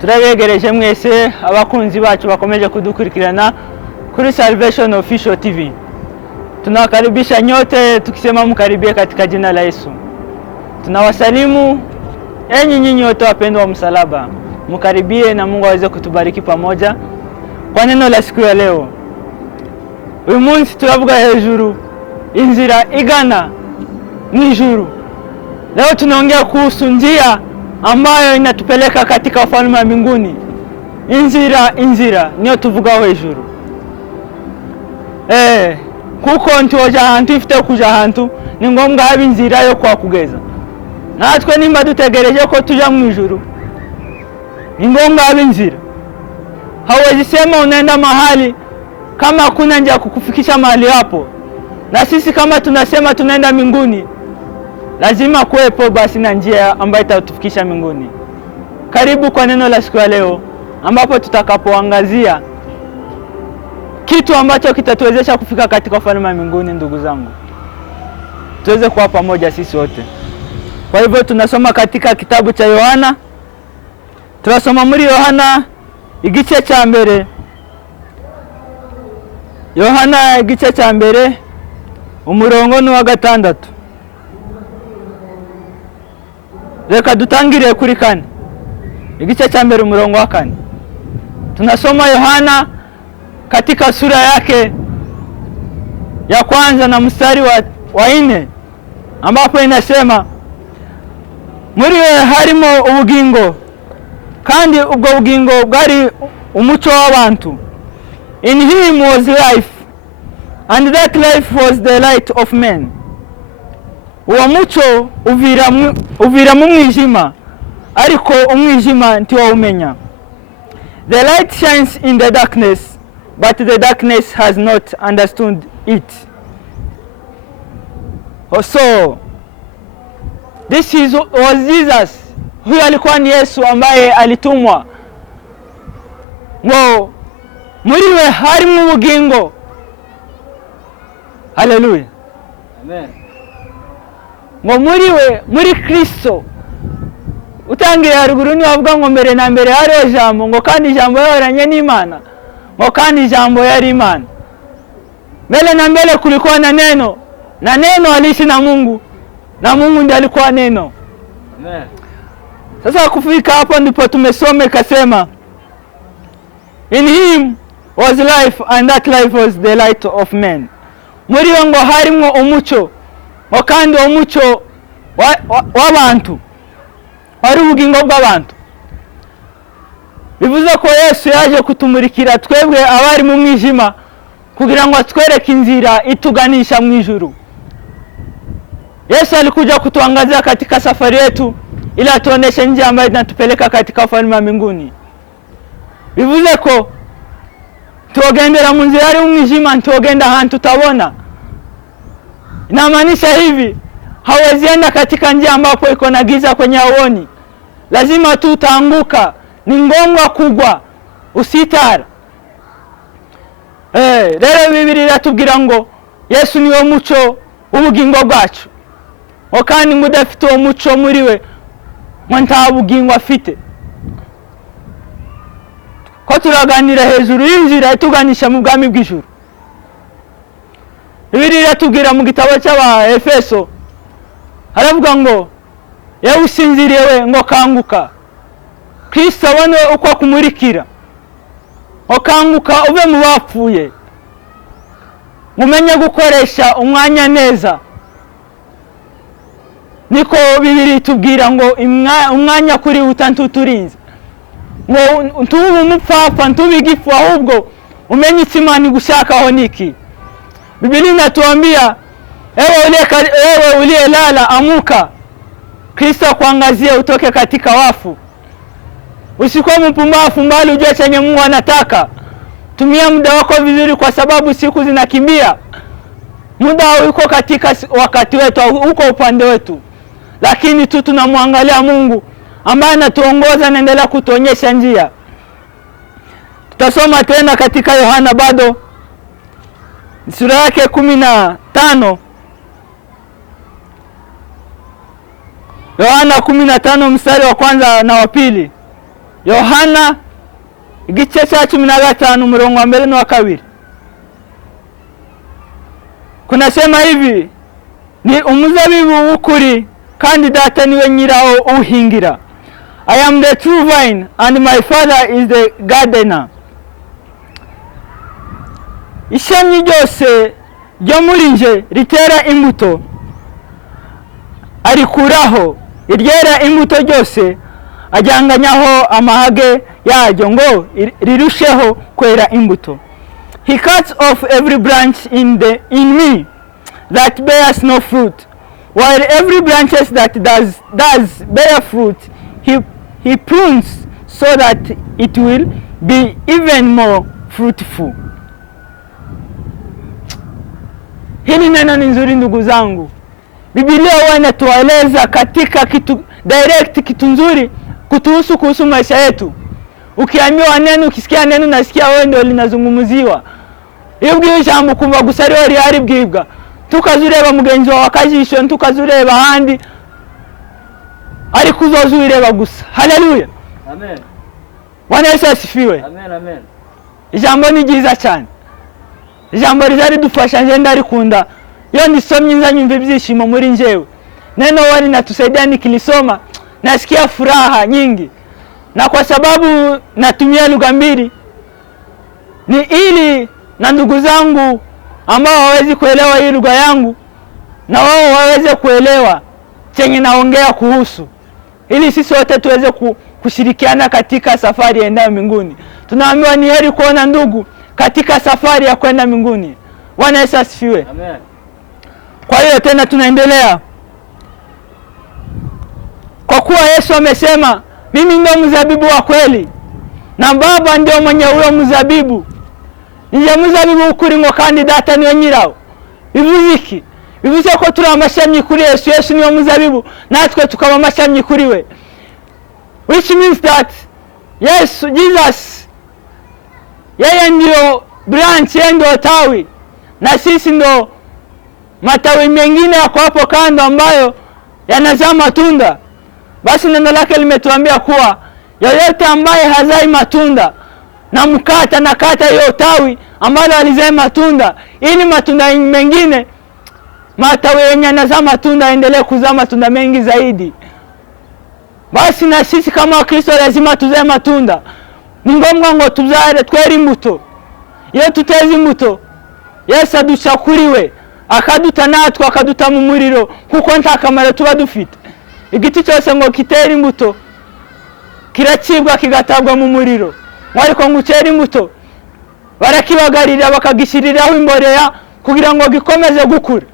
turabegereje mwese abakunzi bacu bakomeje kudukurikirana kuri Salvation Official TV. Tunawakaribisha nyote tukisema mkaribie katika jina la Yesu. Tunawasalimu enyi nyinyi wote wapendwa wa msalaba. Mkaribie na Mungu aweze kutubariki pamoja kwa neno la siku ya leo. Uyu munsi turavuga hejuru inzira igana n'ijuru. Leo tunaongea kuhusu njia ambayo inatupeleka katika ufalme wa mbinguni. Inzira niyo tuvugaho hejuru. Kuko ntiwoja ahantu ifite kuja ahantu ni ngombwa habe inzira yo kwakugeza. Natwe nimba dutegereje ko tuja mu ijuru ni ngombwa habe inzira. Hawezi sema unaenda mahali kama hakuna njia kukufikisha mahali hapo. Na sisi kama tunasema tunaenda mbinguni, lazima kuwepo basi na njia ambayo itatufikisha mbinguni. Karibu kwa neno la siku ya leo ambapo tutakapoangazia kitu ambacho kitatuwezesha kufika katika ufalme wa mbinguni. Ndugu zangu, tuweze kuwa pamoja sisi wote. Kwa hivyo tunasoma katika kitabu cha Yohana. Tunasoma muri Yohana igice cha mbere. Yohana igice cha mbere umurongo ni wa 6. Reka dutangire kuri 4. Igice cha mbere umurongo wa 4. Tunasoma Yohana katika sura yake ya kwanza na mstari wa 4 ambapo inasema, muri we harimo ubugingo, kandi ubwo bugingo bwari umuco w'abantu. In him was life, and that life was the light of men. Uwo muco uvira mu mwijima, ariko umwijima ntiwawumenya. The light shines in the darkness, but the darkness has not understood it. So this was Jesus. Huyu alikuwa ni Yesu ambaye alitumwa. Ngo muri we harimo ubugingo. Haleluya. Amen. Ngo muri Kristo. Utangire haruguru ni wavuga ngo mbere na mbere hariho jambo, ngo kandi jambo yoranye n'Imana, ngo kandi jambo yari Imana. Mbele na mbele kulikuwa na neno, na neno aliishi na Mungu, na Mungu ndiye alikuwa neno. Amen. Sasa kufika hapo ndipo tumesoma kasema, in him was life, and that life was the light of men. Muri we ngo harimo umuco, ngo kandi umuco w'abantu, wari ubugingo bw'abantu. Bivuze ko Yesu yaje kutumurikira twebwe abari mu mwijima kugira ngo atwereke inzira ituganisha mu ijuru. Yesu alikuja kutuangazia katika safari yetu ili atuoneshe njia ambayo inatupeleka katika ufalme wa mbinguni. Bivuze ko tuogendera mu nzira ari umwijima, ntogenda ahantu tutabona. Inamaanisha hivi, hawezi enda katika njia ambapo iko na giza kwenye hauoni. Lazima tu utaanguka, ni ngombwa kugwa, usitara. Rero Biblia iratubwira ngo Yesu niwe muco ubugingo bwacu. Kandi mudafite uwo muco muri we, ngo nta bugingo afite. Ko turaganira hejuru y'inzira ituganisha mu bwami bw'ijuru. Biblia iratubwira mu gitabo cy'aba Efeso, haravuga ngo yewe usinziriye ngo kanguka, Kristo abone uko kumurikira. Kanguka ube mu bapfuye, umenye gukoresha umwanya neza. Niko Biblia itubwira ngo umwanya kuri utantuturinze, ngo ntubu umupfapfa ntubi igifu, ahubwo umenye Imana igushakaho niki. Biblia inatuambia, ewe uliyelala amuka, Kristo akuangazie utoke katika wafu. Usikuwa mpumbavu, mbali ujue chenye Mungu anataka. Tumia muda wako vizuri kwa sababu siku zinakimbia. Muda uko katika wakati wetu, uko upande wetu. Lakini tu tunamwangalia Mungu ambaye anatuongoza na endelea kutuonyesha njia. Tutasoma tena katika Yohana bado sura yake 15. Yohana 15 mstari wa kwanza na wa pili. Yohana igice cha 15 umurongo wa 1 na 2. Kunasema hivi, ni umuzabibu w'ukuri kandi data niwe nyirawo uhingira. I am the true vine and my father is the gardener. Ishami ryose ryo muri nje ritera imbuto arikuraho, iryera imbuto ryose ajyanganyaho amahage yaryo ngo rirusheho kwera imbuto. He cuts off every branch in me that bears no fruit, while every branch that does bear fruit he prunes so that it will be even more fruitful. Hili neno ni nzuri ndugu zangu. Biblia huwa inatueleza katika kitu direct, kitu nzuri kuhusu maisha yetu. Ukiambiwa neno, ukisikia neno nasikia wewe ndio linazungumziwa. Ibyo ijambo kumva gusariho rihari bwibwa. Tukazureba mugenzi wa wakajisho, tukazureba handi ari kuzozureba gusa. Haleluya. Amen. Bwana Yesu asifiwe. Amen, amen. Ijambo ni ryiza cyane. Ijambo rizari dufasha nje ndarikunda. Iyo nisomye nza nyumva ibyishimo muri njewe. Neno wali natusaidia nikilisoma nasikia furaha nyingi. Na kwa sababu natumia lugha mbili ni ili na ndugu zangu ambao hawezi kuelewa hii lugha yangu na wao waweze kuelewa chenye naongea kuhusu, ili sisi wote tuweze kushirikiana katika safari ya kwenda mbinguni. Tunaambiwa ni heri kuona ndugu katika safari ya kwenda mbinguni. Bwana Yesu asifiwe. Amen. Kwa hiyo tena tunaendelea. Kwa kuwa Yesu amesema mimi ndio mzabibu wa kweli na Baba ndio mwenye huyo mzabibu. Nije mzabibu ukuri ngo kandi data niwe nyirawo. Bivuze iki? Bivuze ko turi amashami kuri Yesu. Yesu niwe mzabibu natwe tukaba amashami kuri we. Which means that Jesus yeye ndio branch, yeye ndio tawi na sisi ndio matawi mengine yako hapo kando ambayo yanazaa matunda. Basi neno lake limetuambia kuwa yoyote ambaye hazai matunda na mkata na kata hiyo tawi ambalo alizaa matunda, ili matunda mengine, matawi yenye yanazaa matunda endelee kuzaa matunda mengi zaidi. Basi na sisi kama Wakristo lazima tuzae matunda. Ni ngombwa ngo tuzae twere imbuto. Iyo tuteze imbuto Yesu adushakuriwe akaduta natwe akaduta mu muriro kuko nta kamaro tuba dufite. Igiti cyose ngo kitera imbuto kiracibwa kigatabwa mu muriro, ariko ngo ucere imbuto barakibagarira bakagishiriraho imborea kugira ngo gikomeze gukura.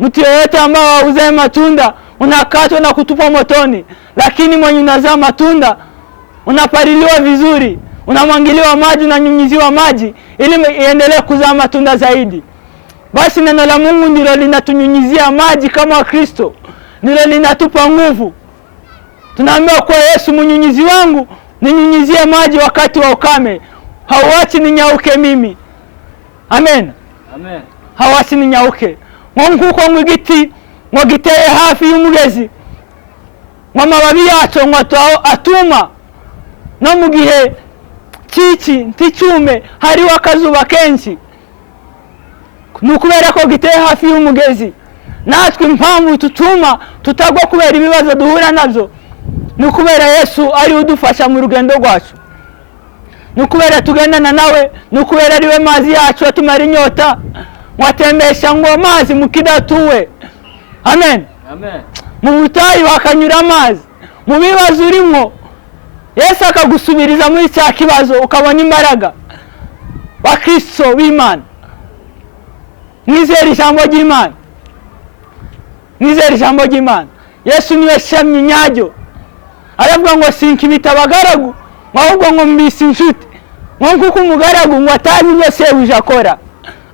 Mtu yoyote ambao uzae matunda unakatwa na kutupwa motoni, lakini mwenye unazaa matunda unapaliliwa vizuri, unamwangiliwa maji, unanyunyiziwa maji ili iendelee kuzaa matunda zaidi. Basi neno la Mungu ndilo linatunyunyizia maji kama Wakristo, ndilo linatupa nguvu. Tunaambiwa kwa Yesu, mnyunyizi wangu ninyunyizie maji wakati wa ukame, hauachi ninyauke mimi. Amen. Amen. Hauachi ninyauke. Mungu ko ngigiti ngo giteye hafi y'umugezi, ngo amababi yaco ngo atuma no mu gihe ciki nticume hari wakazuba kenshi. Nukubera ko giteye hafi y'umugezi, natwe impamvu tutuma tutagwa kubera ibibazo duhura nabyo, nukubera Yesu ari udufasha mu rugendo rwacu. Nukubera tugendana nawe, nukubera ariwe mazi yacu atumara inyota, watembesha ngo amazi mukidatuwe. Amen. Amen. Mu butayu hakanyura amazi, mu bibazo urimo Yesu akagusubiriza muri cya kibazo ukabona imbaraga. Bakristo b'Imana, mwizere ijambo ry'Imana, mwizere ijambo ry'Imana. Yesu niwe shami nyaryo. Aravuga ngo sinkibita abagaragu, ahubwo ngo mbise inshuti. Nkuko umugaragu ngo atazi ibyo sebuja akora.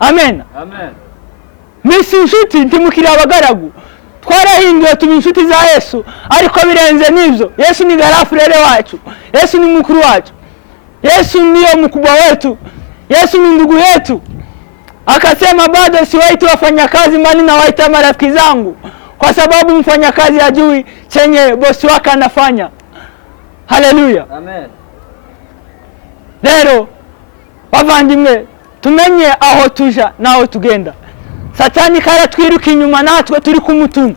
Amen. Amen. Mbise inshuti ntimukiri abagaragu. Twarahinduwe tuba inshuti za Yesu, ariko birenze n'ibyo. Yesu ni garafurere wacu, Yesu ni mukuru wacu, Yesu ndiyo mkubwa wetu, Yesu ni ndugu yetu. Akasema bado siwaiti wafanyakazi bali nawaita marafiki zangu, kwa sababu mfanyakazi hajui chenye bosi wake anafanya. Haleluya. Amen. Rero bavandimwe, tumenye aho tuja naho tugenda. Satani karatwiruka inyuma, natwe turi kumutuma.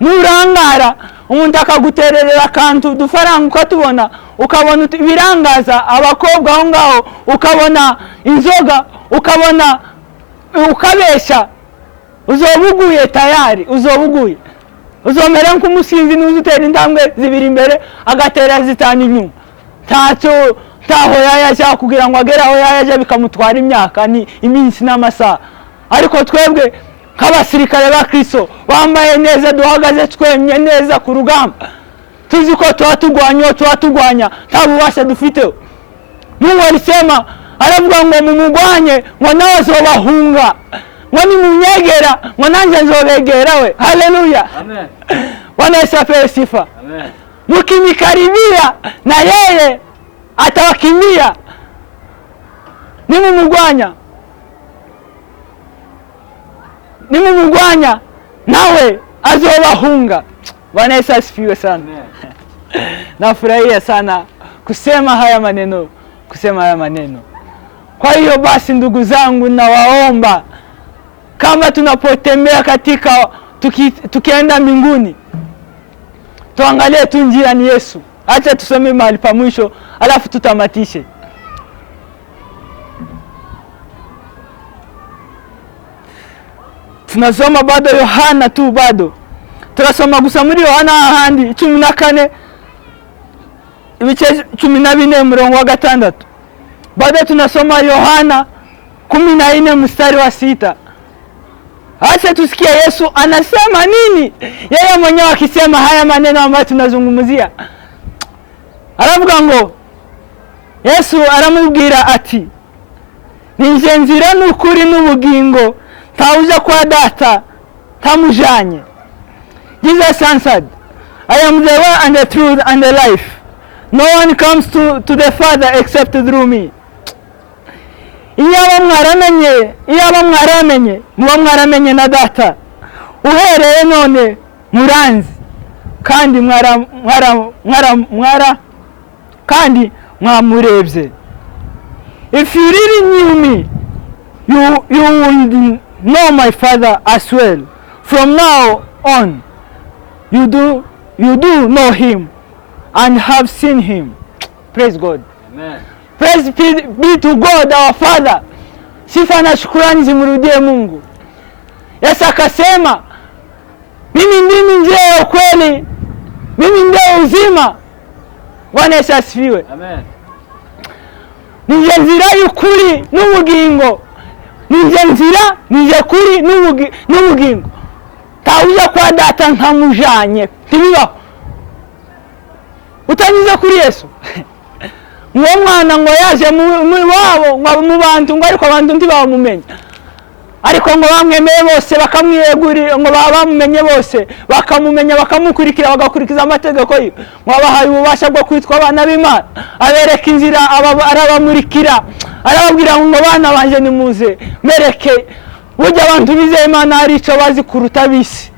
Nurangara umuntu akagutererera akantu dufaranga ukatubona, ukabona ibirangaza abakobwa aho ngaho, ukabona inzoga, ukabona ukabesha, uzobuguye tayari, uzobuguye. Uzomera nk'umusinzi n'uzutera intambwe zibiri imbere agatera zitanu inyuma. Taho yayaja kugira ngo agere aho yayaja bikamutwara imyaka ni iminsi n'amasaha. Ariko twebwe nk'abasirikare ba Kristo bambaye neza, duhagaze twemye neza ku rugamba, tuzi ko tuwatugwanya nta bubasha dufiteho. Mungu alisema, aravuga ngo mumugwanye ngo nawe azobahunga, ngo nimunyegera ngo nanjye nzobegera we. Haleluya, amen. Bwana Yesu apewe sifa, amen. Mukinikaribia na yeye atawakimbia. Nimumugwanya nawe azobahunga. Bwana Yesu asifiwe sana. Nafurahia sana kusema haya maneno. Kwa hiyo basi, ndugu zangu, nawaomba kama tunapotembea katika tukienda mbinguni, tuangalie tu njia ni Yesu. Acha tusome mahali pa mwisho alafu tutamatishe. Tunasoma bado Yohana tu, bado turasoma gusa muri Yohana ahandi 14 ibice 14 umurongo wa 6. Bado tunasoma Yohana 14 mstari wa 6. Acha tusikie Yesu anasema nini, yeye mwenyewe akisema haya maneno ambayo tunazungumzia. Aravuga ngo, Yesu aramubwira ati, ninjye nzira n'ukuri n'ubugingo, ntawuja kwa Data tamujanye. Jesus answered, I am the way and the truth and the life. No one comes to the Father except through me. Iyaba mwaramenye muba mwaramenye na Data. Uhereye none muranzi kandi kandi mwamurebye. If you really knew me, you would know my Father as well. From now on, you do know him and have seen him. Praise God. Amen. Praise be to God our Father. Sifa na shukrani zimrudie Mungu. Yesu akasema, mimi ndimi njia ya kweli, mimi ndiye uzima. Bwana Yesu asifiwe. Amen. Ninjye nzira y'ukuri n'ubugingo. Ninjye nzira, ninjye kuri n'ubugingo. Tawuja kwa Data ntamujanye. Tibibaho. Utanyuze kuri Yesu. Uwo mwana ngo yaje mu bantu ngo ariko abantu ntibamumenya. Ariko ngo bamwemeye bose bakamwiyegurira, ngo bamumenye bose bakamumenya, bakamukurikira, bagakurikiza amategeko ye. Ngo abahaye ububasha bwo kwitwa abana b'Imana, abereka inzira, arabamurikira, arababwira ngo bana banje nimuze mereke. Burya abantu bizeye Imana hari icyo bazi kuruta bisi.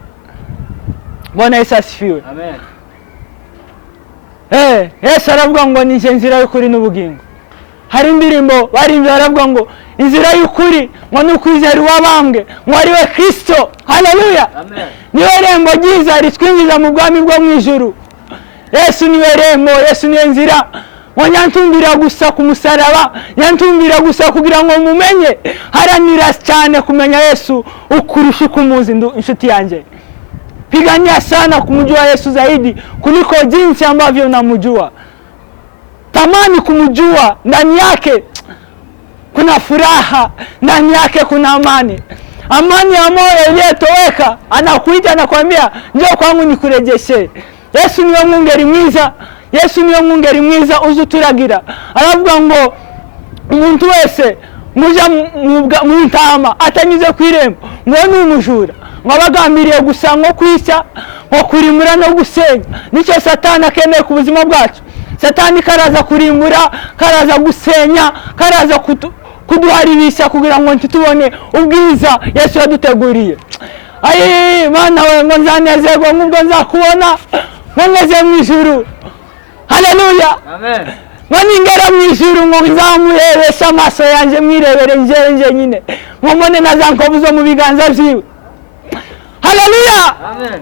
Bwana Yesu asifiwe. Amen. Yesu aravuga ngo ni inzira y'ukuri n'ubugingo. Hari indirimbo barimbye aravuga ngo inzira y'ukuri ngo ni ukwizera uwabambwe, ngo ari we Kristo. Haleluya. Amen. Niwe rembo ryiza ritwinjiza mu bwami bwo mu ijuru. Yesu niwe rembo, Yesu niwe nzira. Ngo nyantumbira gusa ku musaraba, nyantumbira gusa kugira ngo mumenye. Haranira cyane kumenya Yesu ukurusha kumuzi, inshuti yanjye. Pigania sana kumjua Yesu zaidi kuliko jinsi ambavyo unamjua. Tamani kumjua, ndani yake kuna furaha, ndani yake kuna amani. Amani ya moyo iliyotoweka, anakuita anakuambia njoo kwangu nikurejeshe. Yesu niwe mwungeri mwiza, Yesu niwe mwungeri mwiza uzuturagira. Aravuga ngo umuntu wese muja mu ntama atanyuze kwirembo ngo ni umujura. Ngo bagambiriye gusa ngo kwica, ngo kurimura no gusenya. Nicyo Satani akeneye ku buzima bwacu. Satani karaza kurimbura, karaza gusenya, karaza kuduharibisha kugira ngo ntitubone ubwiza Yesu yaduteguriye. Ayi Mana we, ngo nzanezerwa ngo nzakubona ngo ngeze mu ijuru. Haleluya. Amen. ngo ningera mu ijuru ngo nzamurebesha amaso yanjye mwirebere nje nyine ngo mbone na za nkovu zo mu biganza byiwe. Haleluya, amen.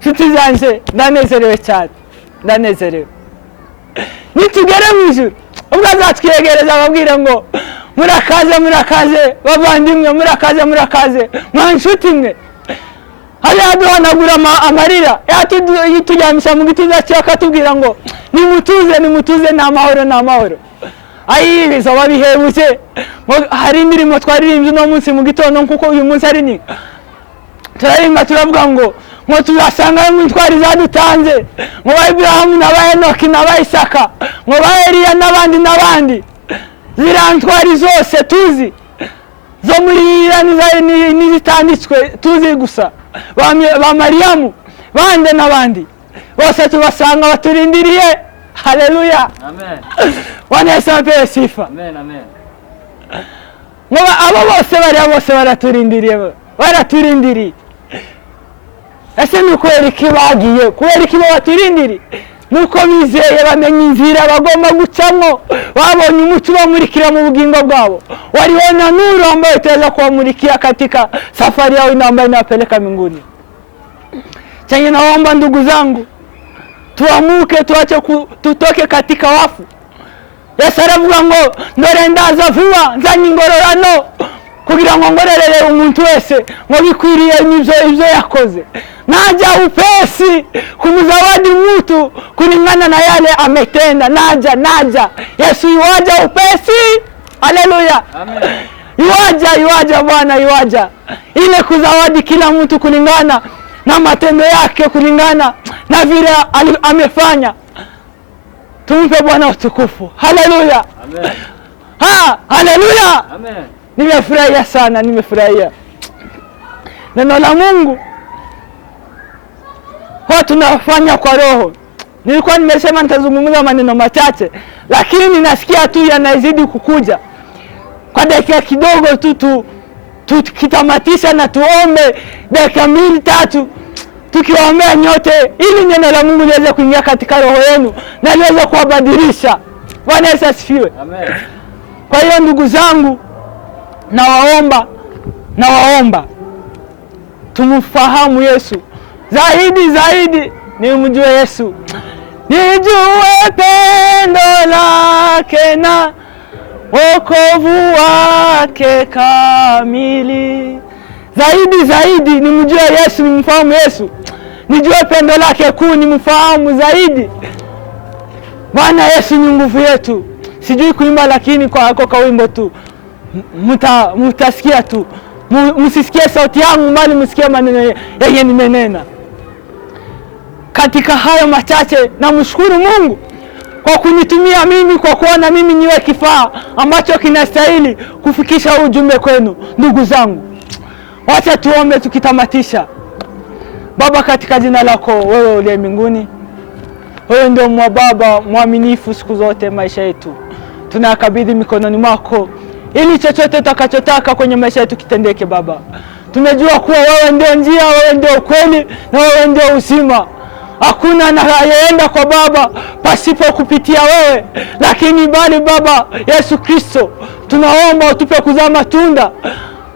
Nshuti zanjye ndanezerewe cyane, ndanezerewe. Nitugere mu ijuru ubwo azatwiyegereza ababwira ngo murakaze bavandimwe, murakaze mwa nshuti mwe. Hari yaduhanagura amarira, yaturyamisha mu gituza cye akatubwira ngo nimutuze nta mahoro. Ayi bizoba bihebuje. Hari indirimbo twaririmbye no munsi mu gitondo kuko uyu munsi ari ni turarimba turavuga ngo tuzasanga mu twari zadutanze ngo Abrahamu na Enoki na Isaka ngo Eliya n'abandi zirantwari zose tuzi zo muri Irani n'izitanditswe tuzi gusa ba Mariyamu bande n'abandi bose tubasanga baturindiriye. Haleluya, amen. Bwana Yesu apewe sifa, amen, amen. Abo bose baraturindiriye. Ese ni kubera iki bagiye? Kubera iki baturindiriye? Nuko bizeye bamenye inzira bagomba gucamo, babonye umucyo bamurikira mu bugingo bwabo. Waliona nuru ambayo itaweza kuwamurikia katika safari yao ambayo inawapeleka mbinguni. Changi naomba ndugu zangu, tuamuke, tutoke katika wafu. Yesu aravuga ngo ndore ndaza vuba nzanye ingororano kugira ngo ngorerere umuntu wese ngo bikwiriye ibyo yakoze. Naja upesi kumzawadi mtu kulingana na yale ametenda. Naja Yesu yuaja upesi. Haleluya, amen. Yuaja Bwana yuaja ile kuzawadi kila mtu kulingana na matendo yake, kulingana na vile amefanya. Tumpe Bwana utukufu. Haleluya, amen. Haleluya, amen. Nimefurahia sana, nimefurahia neno la Mungu kwa tunafanya kwa roho. Nilikuwa nimesema nitazungumza maneno machache, lakini ninasikia tu yanazidi kukuja. Kwa dakika kidogo tu tukitamatisha na tuombe dakika 2-3 tukiwaombea nyote ili neno la Mungu liweze kuingia katika roho yenu na liweze kuwabadilisha. Bwana Yesu asifiwe, amen. Kwa hiyo ndugu zangu, nawaomba tumfahamu Yesu zaidi, nimjue Yesu, nijue pendo lake na wokovu wake kamili. Zaidi nimjue Yesu, nimfahamu Yesu, nijue pendo lake kuu, nimfahamu zaidi. Bwana Yesu ni nguvu yetu. Sijui kuimba, lakini kwa wimbo tu mutasikia tu, msisikie sauti yangu bali msikie maneno yeye nimenena. Katika hayo machache namshukuru Mungu kwa kunitumia mimi, kwa kuona mimi niwe kifaa ambacho kinastahili kufikisha ujumbe kwenu. Ndugu zangu, wacha tuombe tukitamatisha. Baba, katika jina lako wewe uliye mbinguni, wewe ndio Baba mwaminifu siku zote maisha yetu. Tunakabidhi mikononi mwako ili chochote utakachotaka kwenye maisha yetu kitendeke Baba. Tumejua kuwa wewe ndio njia, wewe ndio ukweli na wewe ndio uzima. Hakuna anayeenda kwa Baba pasipo kupitia wewe, lakini bali Baba Yesu Kristo, tunaomba utupe kuzaa matunda,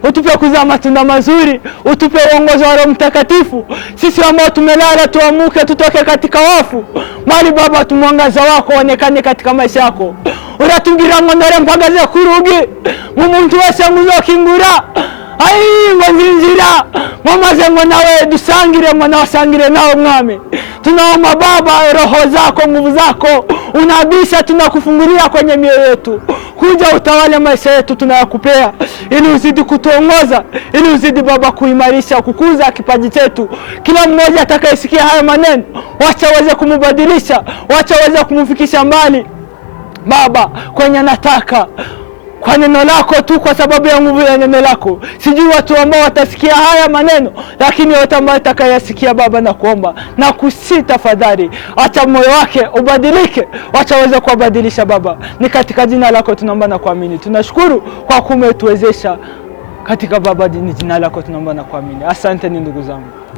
utupe kuzaa matunda mazuri, utupe uongozi wa Roho Mtakatifu. Sisi ambao tumelala tuamuke, tutoke katika wafu, mali Baba tumwangaza wako onekane katika maisha yako. Uratugira ngondore mpagaze kurugi umuntu wese nguzokingura ngo nzinzira mumaze ngo nawe dusangire ngo nawasangire nawe Mwami. Tunaomba Baba, roho zako, nguvu zako unabisha, tunakufungulia kwenye mioyo yetu, kuja utawale maisha yetu tunayakupea, ili uzidi kutuongoza, ili uzidi Baba kuimarisha, kukuza kipaji chetu. Kila mmoja atakayesikia haya maneno, wacha waweze kumubadilisha, wacha waweze kumfikisha mbali Baba kwenye nataka, kwa neno lako tu, kwa sababu ya nguvu ya neno lako. Sijui watu ambao watasikia haya maneno, lakini watu ambao watakayasikia Baba, na kuomba na kusita fadhali, acha moyo wake ubadilike, wacha waweze kuwabadilisha Baba. Ni katika jina lako tunaomba na kuamini. Tunashukuru kwa kumetuwezesha katika Baba, ni jina lako tunaomba na kuamini. Asante ni ndugu zangu.